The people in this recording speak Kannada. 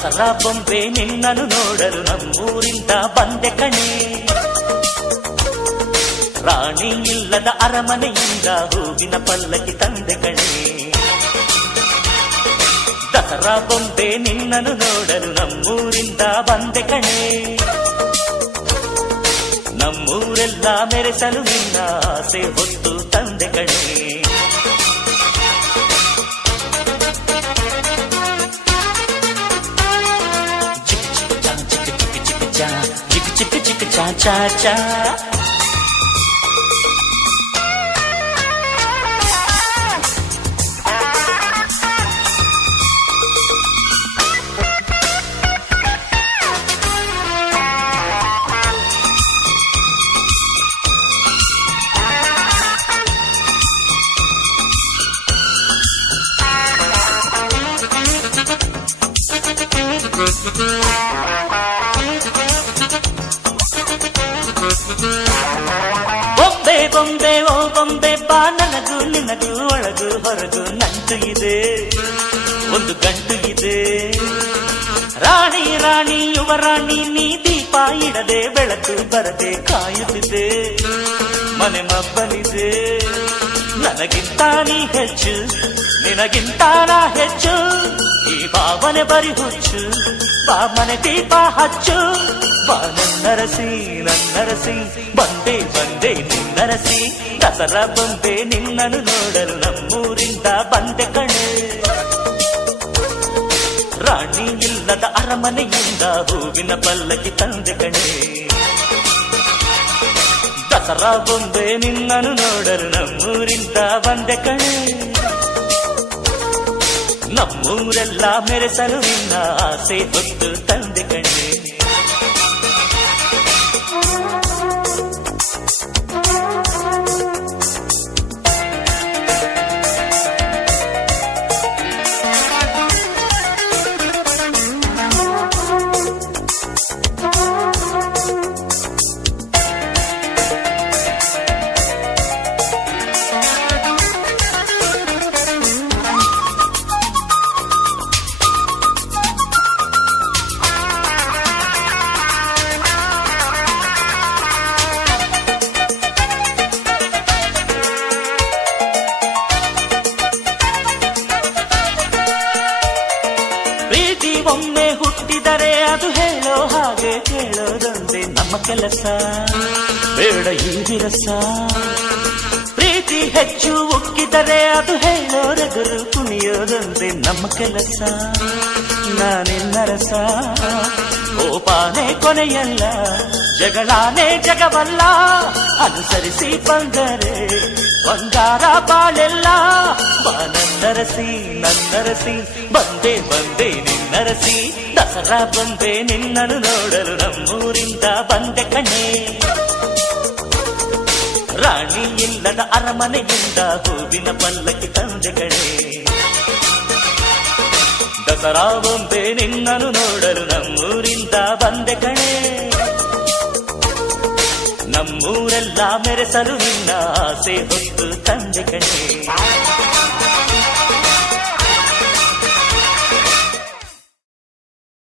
ದಸರಾ ಬೊಂಬೆ ನಿನ್ನನು ನೋಡಲು ನಮ್ಮೂರಿಂದ ಬಂದೆ ಕಣೆ. ರಾಣಿ ಇಲ್ಲದ ಅರಮನೆಯಿಂದ ಹೂವಿನ ಪಲ್ಲಕ್ಕಿ ತಂದೆ ಕಣೆ. ದಸರಾ ಬೊಂಬೆ ನಿನ್ನನು ನೋಡಲು ನಮ್ಮೂರಿಂದ ಬಂದೆ ಕಣೆ. ನಮ್ಮೂರೆಲ್ಲ ಮೆರೆಸಲು ನಿನ್ನ ಆಸೆ ಹೊತ್ತು ತಂದೆ ಕಣೆ. ಚಿಕ್ಕ ಚಿಕ್ಕ ಚಿಕ್ಕ ಚಾ ಚಾ ಚಾ ಬೊಂಬೆ ಬೊಂಬೆ ಓ ಬೊಂಬೆ ಬಾ, ನನಗೂ ನಿನಗೂ ಒಳಗು ಹೊರಗು ನಂಟು ಇದೆ, ಒಂದು ಗಂಟು ಇದೆ. ರಾಣಿ ರಾಣಿ ಯುವರಾಣಿ ನೀ ದೀಪ ಇಡದೆ ಬೆಳಕು ಬರದೆ ಕಾಯುತ್ತಿದೆ. ಮನೆ ಮಬ್ಬಲಿದೆ, ನನಗಿಂತ ನೀ ಹೆಚ್ಚು, ನಿನಗಿಂತ ನಾ ಹೆಚ್ಚು. ಈ ಭಾವನೆ ಬರಿ ಹುಚ್ಚು, ಬಾ ಮನೆ ದೀಪ ಹಚ್ಚು. ಬಾ ನನ್ನರಸಿ ನನ್ನರಸಿ, ಬಂದೆ ಬಂದೆ ನಿನ್ನರಸಿ. ದಸರಾ ಬೊಂಬೆ ನಿನ್ನನು ನೋಡಲು ನಮ್ಮೂರಿಂದ ಬಂದೆ ಕಣೆ. ರಾಣಿ ಇಲ್ಲದ ಅರಮನೆಯಿಂದ ಹೂವಿನ ಪಲ್ಲಕ್ಕಿ ತಂದೆ ಕಣೆ. ದಸರಾ ಬೊಂಬೆ ನಿನ್ನನು ನೋಡಲು ನಮ್ಮೂರಿಂದ ಬಂದೆ ಕಣೆ. ನಮ್ಮೂರೆಲ್ಲ ಮೆರೆಸಲು ನಿನ್ನ ಆಸೆ ಹೊತ್ತು ತಂದೆ ಕಣೆ. ಒಮ್ಮೆ ಹುಟ್ಟಿದರೆ ಅದು ಹೇಳೋ ಹಾಗೆ ಕೇಳೋದೊಂದೇ ನಮ್ಮ ಕೆಲಸ, ಬೇಡ ಈ ವಿರಸ. ಪ್ರೀತಿ ಹೆಚ್ಚು ಉಕ್ಕಿದರೆ ಅದು ಹೇಳೋ ರಗರು ಕುಣಿಯೋದೊಂದೇ ನಮ್ಮ ಕೆಲಸ. ನಾನೆನ್ನರಸ, ಕೋಪಾನೇ ಕೊನೆಯಲ್ಲ, ಜಗಳಾನೇ ಜಗವಲ್ಲ. ಅನುಸರಿಸಿ ಬಂದರೆ ಬಂಗಾರ ಬಾಳೆಲ್ಲ. ಬಾ ನನ್ನರಸಿ ನನ್ನರಸಿ, ಬಂದೆ ಬಂದೆ ನಿನ್ನರಸಿ. ದಸರಾ ಬಂದೆ ನಿನ್ನನು ನೋಡಲು ನಮ್ಮೂರಿಂದ ಬಂದೆ ಕಣೆ. ರಾಣಿ ಇಲ್ಲದ ಅರಮನೆಯಿಂದ ಹೂವಿನ ಪಲ್ಲಕ್ಕಿ ತಂದೆ ಕಣೆ. ದಸರಾ ಬೊಂಬೆ ನಿನ್ನನು ನೋಡಲು ನಮ್ಮೂರಿಂದ ಬಂದೆ ಕಣೆ. ನಮ್ಮೂರೆಲ್ಲ ಮೆರೆಸಲು ನಿನ್ನ ಆಸೆ ಹೊತ್ತು ತಂದೆ ಕಣೆ.